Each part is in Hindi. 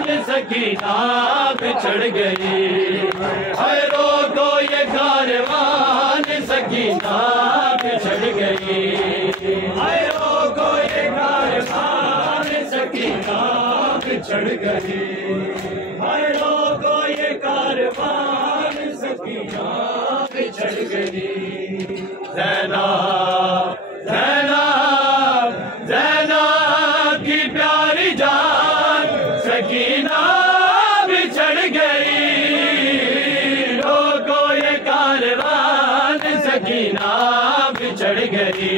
सकीना बिछड़ गई। हाय रोको ये कारवान सकीना बिछड़ गई। हाय रोको ये कारवान सकीना बिछड़ गई। हाय रोको ये कारवान सकीना बिछड़ गई। ज़ैनब ज़ैनब ज़ैनब की प्यारी जान सकीना बिछड़ गई। रोको ये कारवान सकीना बिछड़ गई।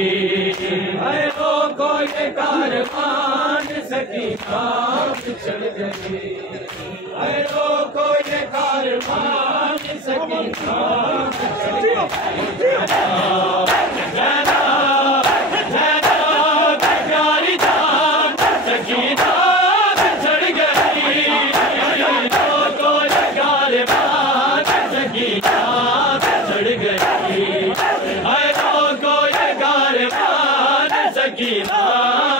हाय रोको ये कारवान सकीना बिछड़ गई। हाय रोको ये कारवान सकीना बिछड़ गई।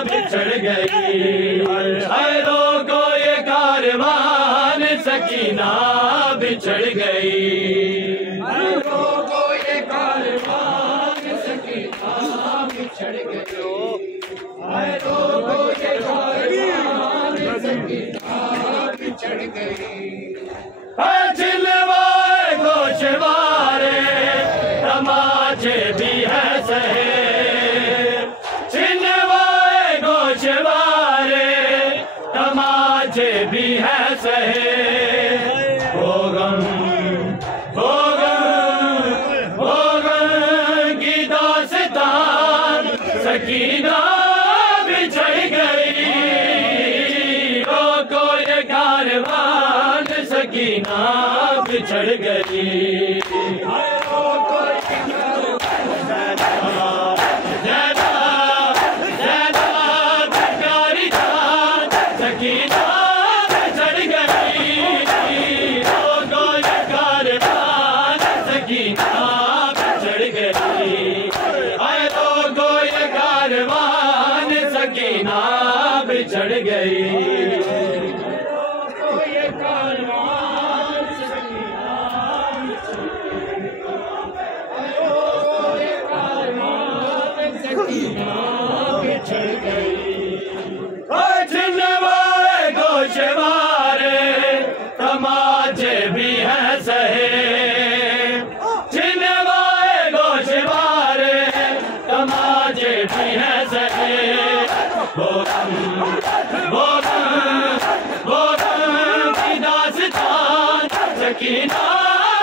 बिछड़ गई। हाय रोको ये कारवान सकीना बिछड़ गई। हाय रोको ये कारवान सकीना बिछड़ गई। हाय रोको ये कारवान सकीना बिछड़ गई। चिल्वाए गोशवारे तमाचे भी है सहे। तमाचे भी है सहे। हो गम की दास्तान सकीना बिछड़ गई। रोको ये कारवान सकीना बिछड़ गई। सकीना बिछड़ गई। ये कारवान सकीना बिछड़ गई। छिनवाए गोशवारे तमाचे भी है सहे। छिनवाए गोशवारे तमाचे भी है सहे। वो की दास्तान सकीना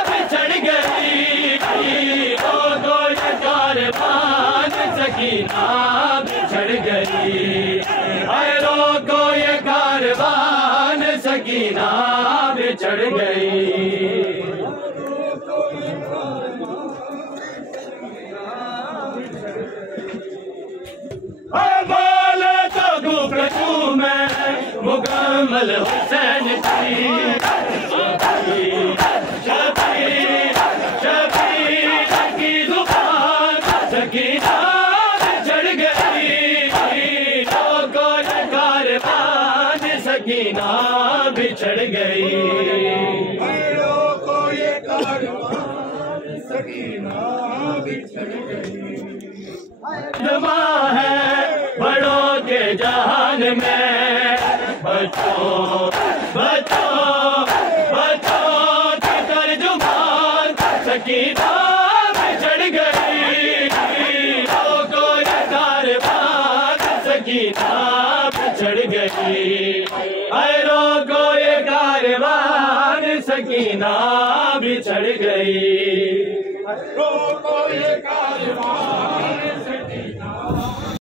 बिछड़ गई। रोको ये कारवान सकीना बिछड़ गई। हाय रोको ये कारवान सकीना बिछड़ गई। मुकम्मल हुसैन की जुबान सकीना बिछड़ गई। रोको ये कारवान सकीना बिछड़ गई। रोको ये कारवान सकीना बिछड़ गई। जमा है बड़ों के जहान में बच्चों की तर्जुमान सकीना बिछड़ गई। रोको ये कारवान सकीना बिछड़ गई। हाय रोको ये कारवान सकीना बिछड़ गई। रोको ये कारवान